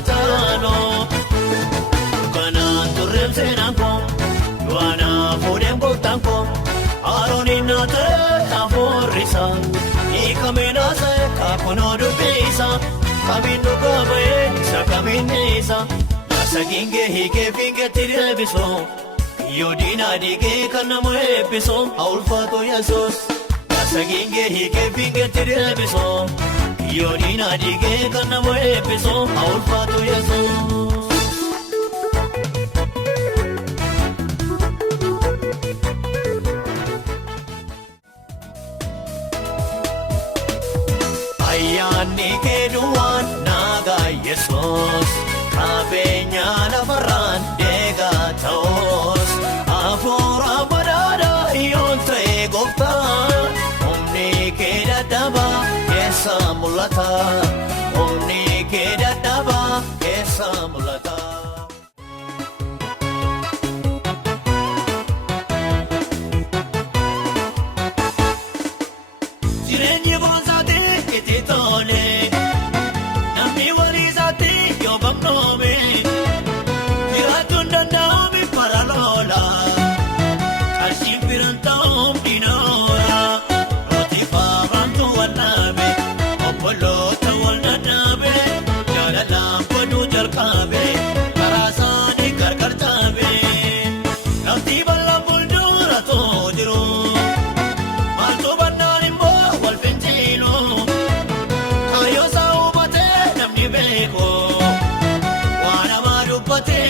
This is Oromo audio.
matano kana turem senanko wana fodem gotanko aroni nate aforisa ikamena sa kapono dubisa kamino gabe sa kaminesa nasaginge hike finge tirebiso yodina dige kana moebiso aulfato yasos nasaginge hike finge tirebiso yodina dige kana moebiso aulfato yasos ayani keduan naga yesus kabenya labaran dega taos afora badada yontre gopta omni kedadaba kesa mulata omni kedadaba kesa mulata jirenye bonzade ketitole nami walizate yobamnobe diratunda naomi paralola ashimpirantom dinora rotifa rantu wanabe opolo tawalnanabe jalalam padu jarkabe karasani karkartabe nafti balla buldura tojru malto banani mo walfentino ayo saubate namni beko wana marupate